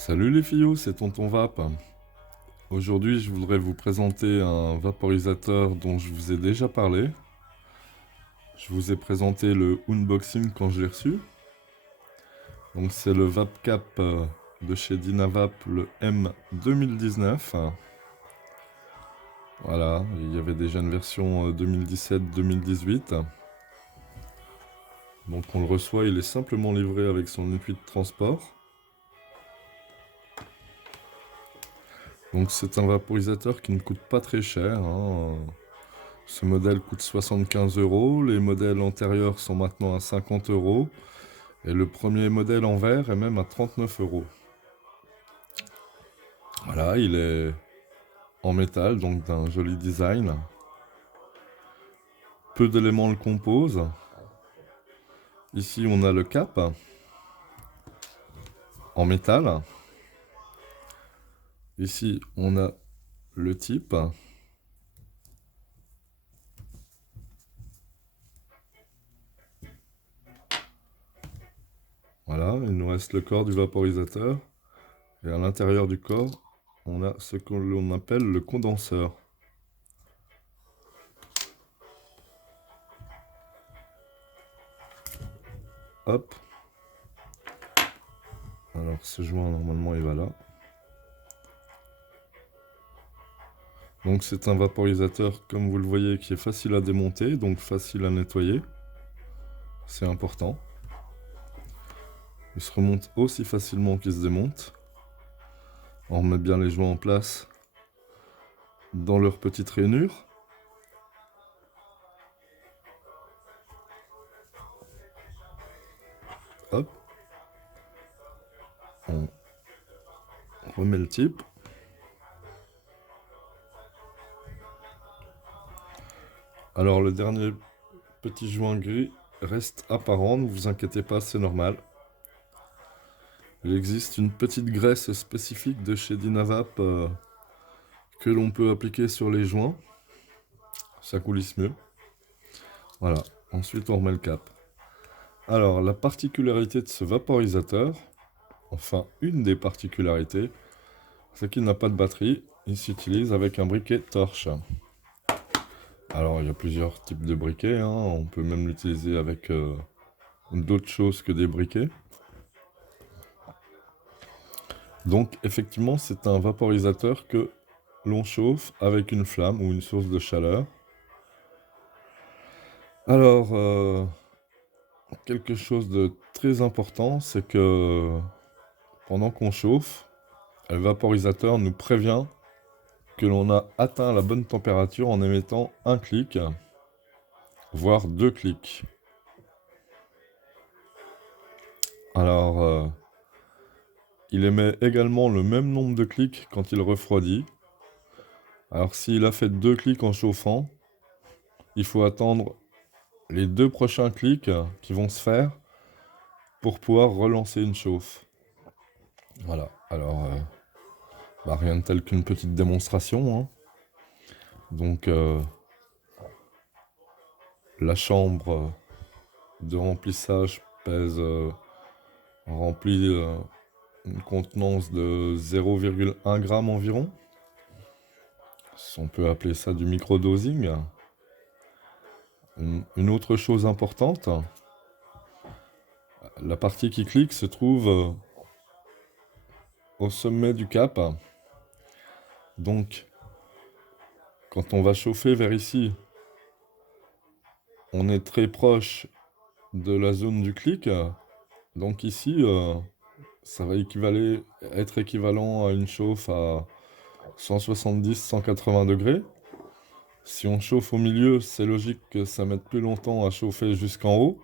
Salut les fillots, c'est Tonton Vap. Aujourd'hui, je voudrais vous présenter un vaporisateur dont je vous ai déjà parlé. Je vous ai présenté le unboxing quand je l'ai reçu. Donc c'est le VapCap de chez Dynavap, le M 2019. Voilà, il y avait déjà une version 2017-2018. Donc on le reçoit, il est simplement livré avec son étui de transport. Donc c'est un vaporisateur qui ne coûte pas très cher, hein. Ce modèle coûte 75 euros, les modèles antérieurs sont maintenant à 50 euros et le premier modèle en verre est même à 39 euros. Voilà, il est en métal, donc d'un joli design. Peu d'éléments le composent. Ici, on a le cap en métal. Ici, on a le type. Voilà, il nous reste le corps du vaporisateur. Et à l'intérieur du corps, on a ce que l'on appelle le condenseur. Hop. Alors, ce joint, normalement, il va là. Donc c'est un vaporisateur, comme vous le voyez, qui est facile à démonter, donc facile à nettoyer. C'est important. Il se remonte aussi facilement qu'il se démonte. On remet bien les joints en place dans leur petite rainure. Hop. On remet le type. Alors le dernier petit joint gris reste apparent, ne vous inquiétez pas, c'est normal. Il existe une petite graisse spécifique de chez Dynavap que l'on peut appliquer sur les joints. Ça coulisse mieux. Voilà. Ensuite, on remet le cap. Alors, la particularité de ce vaporisateur, enfin une des particularités, c'est qu'il n'a pas de batterie. Il s'utilise avec un briquet torche. Alors, il y a plusieurs types de briquets, hein. On peut même l'utiliser avec d'autres choses que des briquets. Donc, effectivement, c'est un vaporisateur que l'on chauffe avec une flamme ou une source de chaleur. Alors, quelque chose de très important, c'est que pendant qu'on chauffe, le vaporisateur nous prévient que l'on a atteint la bonne température en émettant un clic, voire deux clics. Alors, il émet également le même nombre de clics quand il refroidit. Alors s'il a fait deux clics en chauffant, il faut attendre les deux prochains clics qui vont se faire pour pouvoir relancer une chauffe. Voilà, alors rien de tel qu'une petite démonstration, hein. Donc la chambre de remplissage pèse remplie une contenance de 0,1 g environ. On peut appeler ça du microdosing. Une autre chose importante, la partie qui clique se trouve au sommet du cap. Donc, quand on va chauffer vers ici, on est très proche de la zone du clic. Donc ici, ça va être équivalent à une chauffe à 170-180 degrés. Si on chauffe au milieu, c'est logique que ça mette plus longtemps à chauffer jusqu'en haut.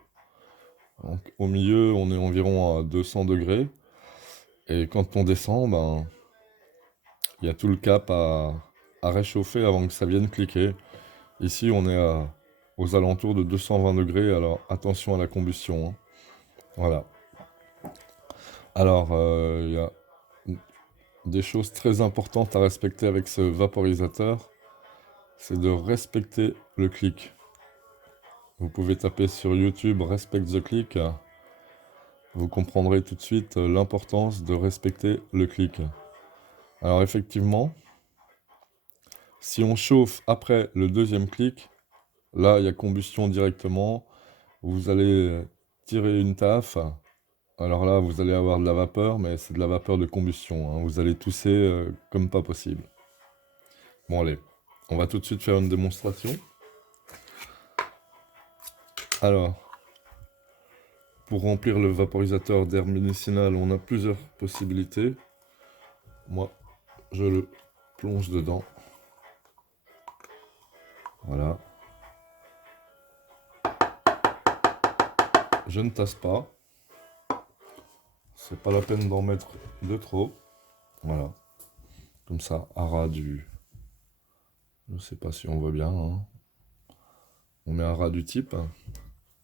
Donc, au milieu, on est environ à 200 degrés. Et quand on descend, il y a tout le cap à réchauffer avant que ça vienne cliquer. Ici, on est aux alentours de 220 degrés, alors attention à la combustion, hein. Voilà. Alors, il y a des choses très importantes à respecter avec ce vaporisateur, c'est de respecter le clic. Vous pouvez taper sur YouTube Respect the Click. vous comprendrez tout de suite l'importance de respecter le clic. Alors effectivement, si on chauffe après le deuxième clic, là, il y a combustion directement. Vous allez tirer une taffe. Alors là, vous allez avoir de la vapeur, mais c'est de la vapeur de combustion, hein. Vous allez tousser comme pas possible. Bon, allez, on va tout de suite faire une démonstration. Alors, pour remplir le vaporisateur d'air médicinal, on a plusieurs possibilités. Moi, je le plonge dedans. Voilà. Je ne tasse pas. C'est pas la peine d'en mettre de trop. Voilà. Comme ça, à ras du... Je sais pas si on voit bien, hein. On met à ras du type.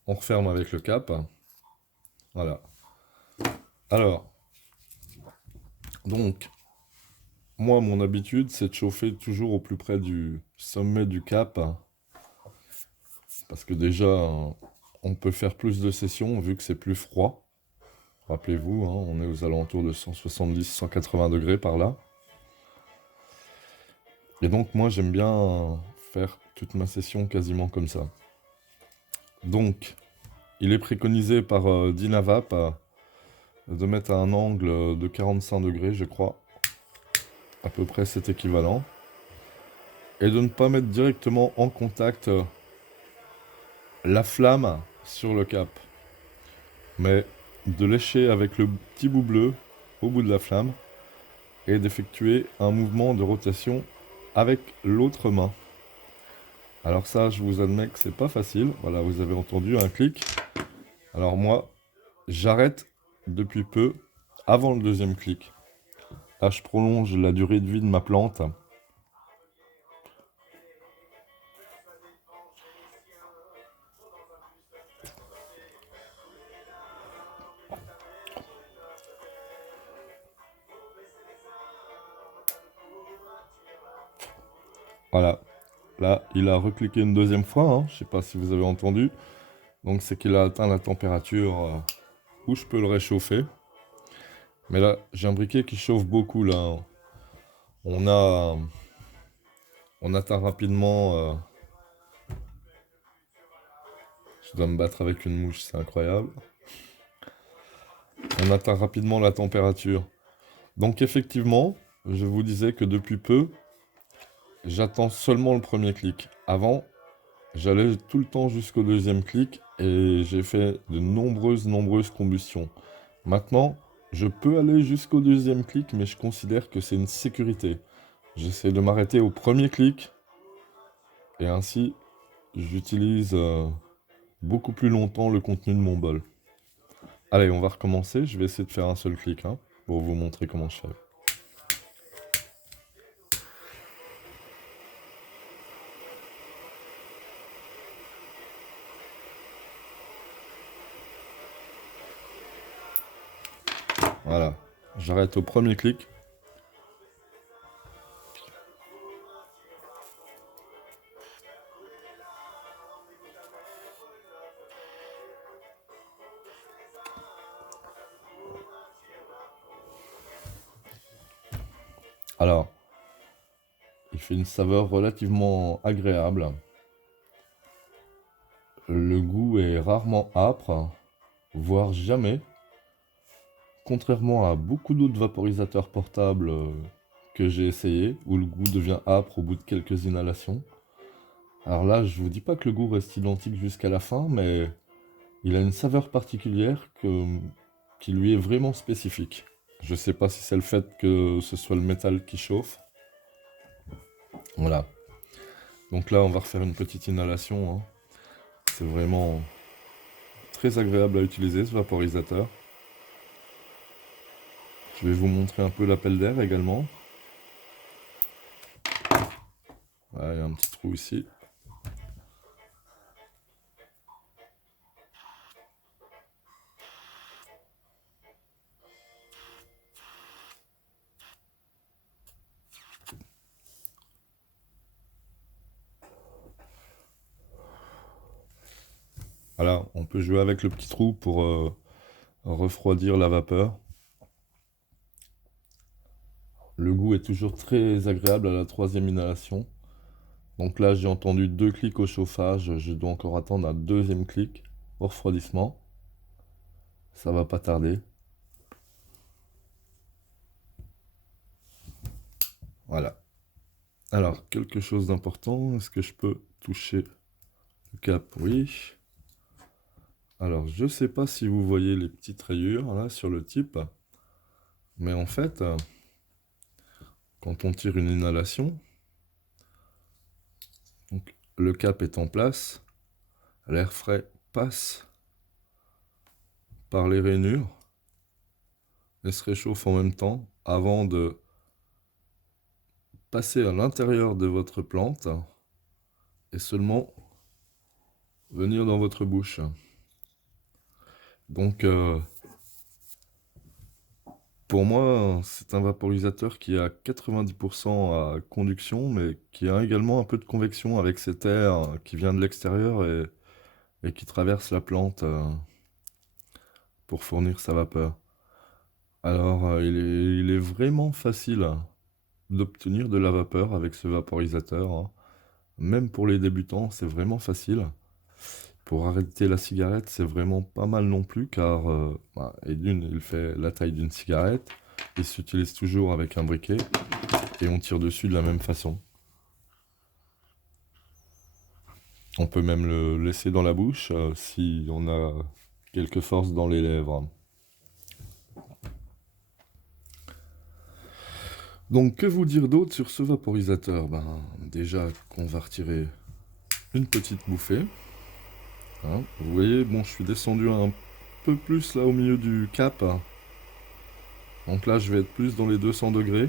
On referme avec le cap. Voilà. Alors, donc, moi, mon habitude, c'est de chauffer toujours au plus près du sommet du cap. Parce que déjà, on peut faire plus de sessions vu que c'est plus froid. Rappelez-vous, hein, on est aux alentours de 170-180 degrés par là. Et donc, moi, j'aime bien faire toute ma session quasiment comme ça. Donc, il est préconisé par Dynavap de mettre à un angle de 45 degrés, je crois. À peu près cet équivalent. Et de ne pas mettre directement en contact la flamme sur le cap. Mais de lécher avec le petit bout bleu au bout de la flamme et d'effectuer un mouvement de rotation avec l'autre main. Alors ça, je vous admets que c'est pas facile. Voilà, vous avez entendu un clic. Alors moi, j'arrête depuis peu, avant le deuxième clic. Là, je prolonge la durée de vie de ma plante. Voilà. Là, il a recliqué une deuxième fois, hein. Je sais pas si vous avez entendu. Donc c'est qu'il a atteint la température où je peux le réchauffer. Mais là, j'ai un briquet qui chauffe beaucoup là. On a, on atteint rapidement. Je dois me battre avec une mouche, c'est incroyable. On atteint rapidement la température. Donc effectivement, je vous disais que depuis peu, j'attends seulement le premier clic. Avant, j'allais tout le temps jusqu'au deuxième clic et j'ai fait de nombreuses combustions. Maintenant, je peux aller jusqu'au deuxième clic, mais je considère que c'est une sécurité. J'essaie de m'arrêter au premier clic et ainsi, j'utilise beaucoup plus longtemps le contenu de mon bol. Allez, on va recommencer. Je vais essayer de faire un seul clic hein, pour vous montrer comment je fais. Voilà, j'arrête au premier clic. Alors, il fait une saveur relativement agréable. Le goût est rarement âpre, voire jamais. Contrairement à beaucoup d'autres vaporisateurs portables que j'ai essayé, où le goût devient âpre au bout de quelques inhalations. Alors là, je vous dis pas que le goût reste identique jusqu'à la fin, mais il a une saveur particulière qui lui est vraiment spécifique. Je sais pas si c'est le fait que ce soit le métal qui chauffe. Voilà. Donc là, on va refaire une petite inhalation, hein. C'est vraiment très agréable à utiliser ce vaporisateur. Je vais vous montrer un peu l'appel d'air également. Voilà, il y a un petit trou ici. Voilà, on peut jouer avec le petit trou pour refroidir la vapeur. Le goût est toujours très agréable à la troisième inhalation. Donc là, j'ai entendu 2 clics au chauffage. Je dois encore attendre un deuxième clic au refroidissement. Ça va pas tarder. Voilà. Alors, quelque chose d'important. Est-ce que je peux toucher le cap? Oui. Alors, je sais pas si vous voyez les petites rayures là sur le type. Mais en fait, quand on tire une inhalation, donc, le cap est en place. L'air frais passe par les rainures et se réchauffe en même temps avant de passer à l'intérieur de votre plante et seulement venir dans votre bouche. Donc, pour moi, c'est un vaporisateur qui a 90% à conduction, mais qui a également un peu de convection avec cet air qui vient de l'extérieur et qui traverse la plante pour fournir sa vapeur. Alors, il est vraiment facile d'obtenir de la vapeur avec ce vaporisateur, hein. Même pour les débutants, c'est vraiment facile. Pour arrêter la cigarette, c'est vraiment pas mal non plus, car et d'une, il fait la taille d'une cigarette. Il s'utilise toujours avec un briquet et on tire dessus de la même façon. On peut même le laisser dans la bouche si on a quelques forces dans les lèvres. Donc, que vous dire d'autre sur ce vaporisateur? Déjà qu'on va retirer une petite bouffée, hein. Vous voyez, bon, je suis descendu un peu plus là au milieu du cap. Donc là, je vais être plus dans les 200 degrés.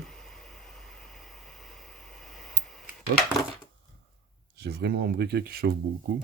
Hop. J'ai vraiment un briquet qui chauffe beaucoup.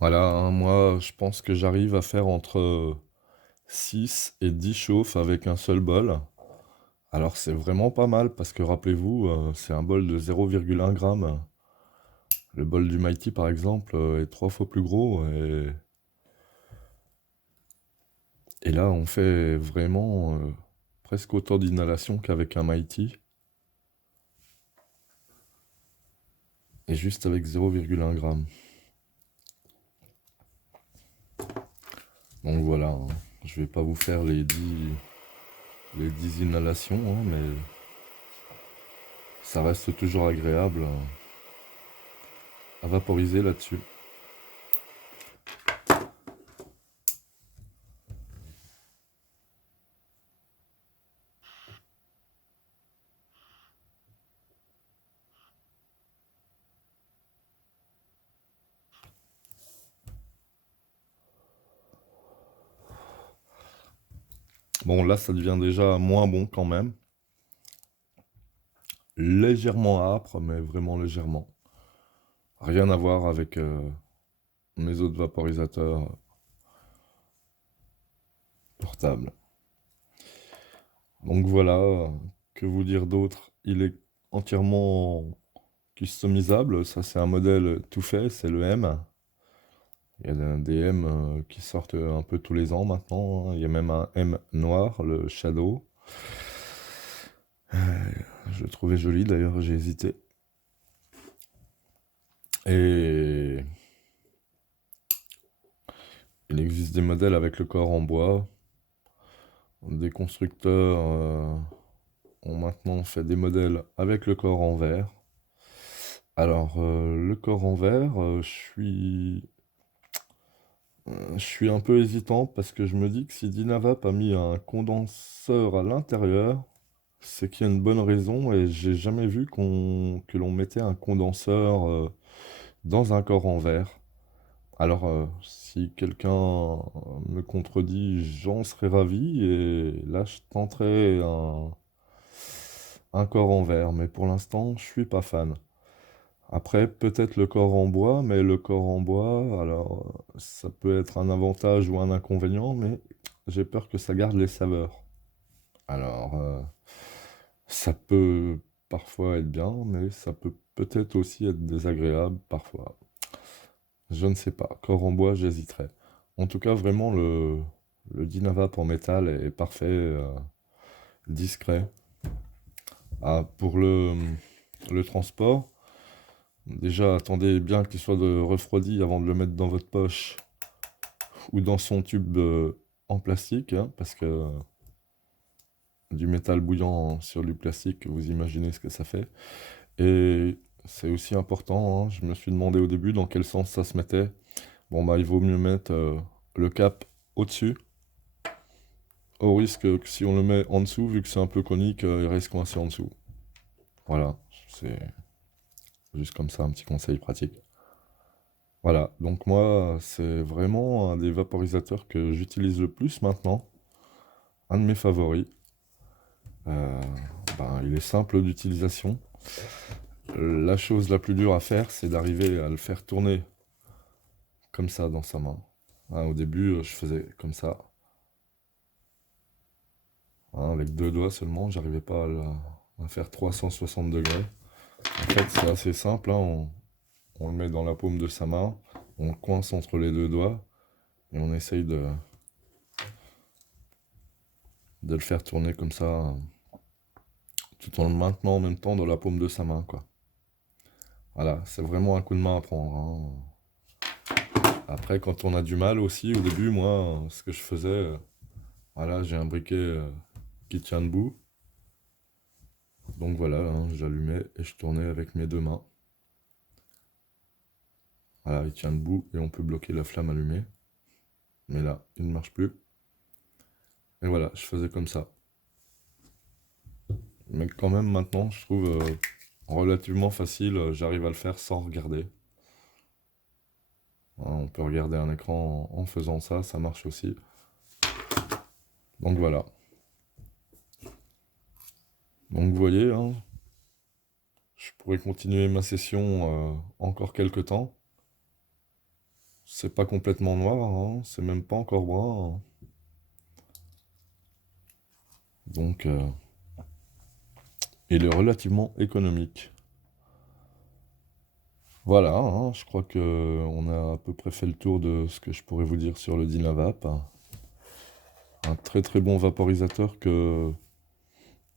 Voilà, hein, moi, je pense que j'arrive à faire entre 6 et 10 chauffes avec un seul bol. Alors c'est vraiment pas mal parce que rappelez-vous, c'est un bol de 0,1 g. Le bol du Mighty par exemple est 3 fois plus gros et là on fait vraiment presque autant d'inhalation qu'avec un Mighty et juste avec 0,1 g. Donc voilà, hein, je vais pas vous faire les 10 inhalations, hein, mais ça reste toujours agréable à vaporiser là-dessus. Bon, là, ça devient déjà moins bon quand même. Légèrement âpre, mais vraiment légèrement. Rien à voir avec mes autres vaporisateurs portables. Donc voilà, que vous dire d'autre? Il est entièrement customisable. Ça, c'est un modèle tout fait, c'est le M. Il y a des M qui sortent un peu tous les ans maintenant, hein. Il y a même un M noir, le Shadow. Je le trouvais joli d'ailleurs, j'ai hésité. Et il existe des modèles avec le corps en bois. Des constructeurs ont maintenant fait des modèles avec le corps en verre. Alors, le corps en verre, je suis un peu hésitant parce que je me dis que si Dynavap a mis un condenseur à l'intérieur, c'est qu'il y a une bonne raison et j'ai jamais vu que l'on mettait un condenseur dans un corps en verre. Alors, si quelqu'un me contredit, j'en serais ravi et là, je tenterai un corps en verre, mais pour l'instant, je suis pas fan. Après, peut-être le corps en bois, mais le corps en bois, alors, ça peut être un avantage ou un inconvénient, mais j'ai peur que ça garde les saveurs. Alors, ça peut parfois être bien, mais ça peut peut-être aussi être désagréable parfois. Je ne sais pas. Corps en bois, j'hésiterais. En tout cas, vraiment, le Dynavap en métal est parfait, discret. Ah, pour le transport, déjà, attendez bien qu'il soit refroidi avant de le mettre dans votre poche ou dans son tube en plastique, hein, parce que du métal bouillant sur du plastique, vous imaginez ce que ça fait. Et c'est aussi important, hein, je me suis demandé au début dans quel sens ça se mettait. Bon, bah, il vaut mieux mettre le cap au-dessus, au risque que si on le met en dessous, vu que c'est un peu conique, il reste coincé en dessous. Voilà, c'est juste comme ça un petit conseil pratique. Voilà, donc moi, c'est vraiment un des vaporisateurs que j'utilise le plus maintenant, un de mes favoris. Euh, il est simple d'utilisation. La chose la plus dure à faire, c'est d'arriver à le faire tourner comme ça dans sa main. Hein, au début, je faisais comme ça, hein, avec deux doigts seulement, j'arrivais pas à faire 360 degrés. En fait, c'est assez simple, hein, on le met dans la paume de sa main, on le coince entre les deux doigts et on essaye de le faire tourner comme ça, tout en le maintenant en même temps dans la paume de sa main, quoi. Voilà, c'est vraiment un coup de main à prendre, hein. Après, quand on a du mal aussi, au début, moi, ce que je faisais, voilà, j'ai un briquet qui tient debout. Donc voilà, hein, j'allumais et je tournais avec mes deux mains. Voilà, il tient debout et on peut bloquer la flamme allumée. Mais là, il ne marche plus. Et voilà, je faisais comme ça. Mais quand même, maintenant, je trouve relativement facile. J'arrive à le faire sans regarder. Hein, on peut regarder un écran en faisant ça, ça marche aussi. Donc voilà. Donc vous voyez, hein, je pourrais continuer ma session encore quelques temps. C'est pas complètement noir, hein, c'est même pas encore brun, hein. Donc, il est relativement économique. Voilà, hein, je crois que on a à peu près fait le tour de ce que je pourrais vous dire sur le Dynavap. Un très très bon vaporisateur que,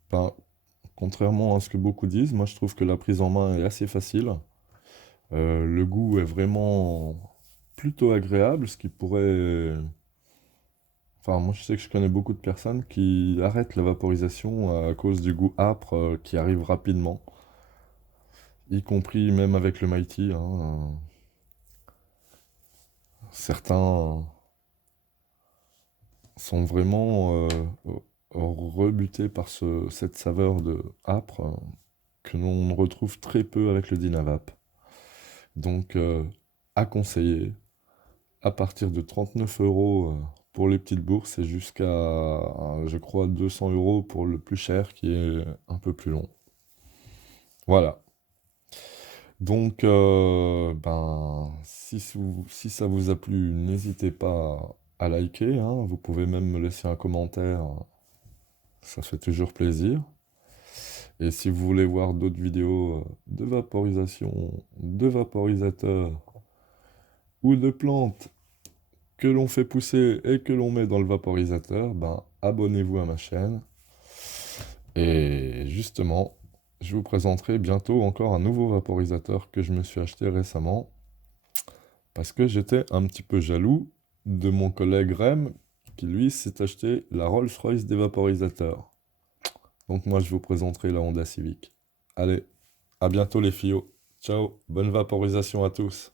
ben, contrairement à ce que beaucoup disent, moi je trouve que la prise en main est assez facile. Le goût est vraiment plutôt agréable, ce qui pourrait... Enfin, moi je sais que je connais beaucoup de personnes qui arrêtent la vaporisation à cause du goût âpre qui arrive rapidement, y compris même avec le Mighty, hein. Certains sont vraiment rebutés par cette saveur de âpre que l'on retrouve très peu avec le Dynavap. Donc, à conseiller, à partir de 39 euros pour les petites bourses et jusqu'à, je crois, 200 euros pour le plus cher qui est un peu plus long. Voilà. Donc, si ça vous a plu, n'hésitez pas à liker, hein. Vous pouvez même me laisser un commentaire, ça fait toujours plaisir. Et si vous voulez voir d'autres vidéos de vaporisation, de vaporisateurs ou de plantes que l'on fait pousser et que l'on met dans le vaporisateur, abonnez-vous à ma chaîne. Et justement, je vous présenterai bientôt encore un nouveau vaporisateur que je me suis acheté récemment parce que j'étais un petit peu jaloux de mon collègue Rem qui lui s'est acheté la Rolls-Royce des vaporisateurs. Donc moi je vous présenterai la Honda Civic. Allez, à bientôt les filles. Ciao, bonne vaporisation à tous.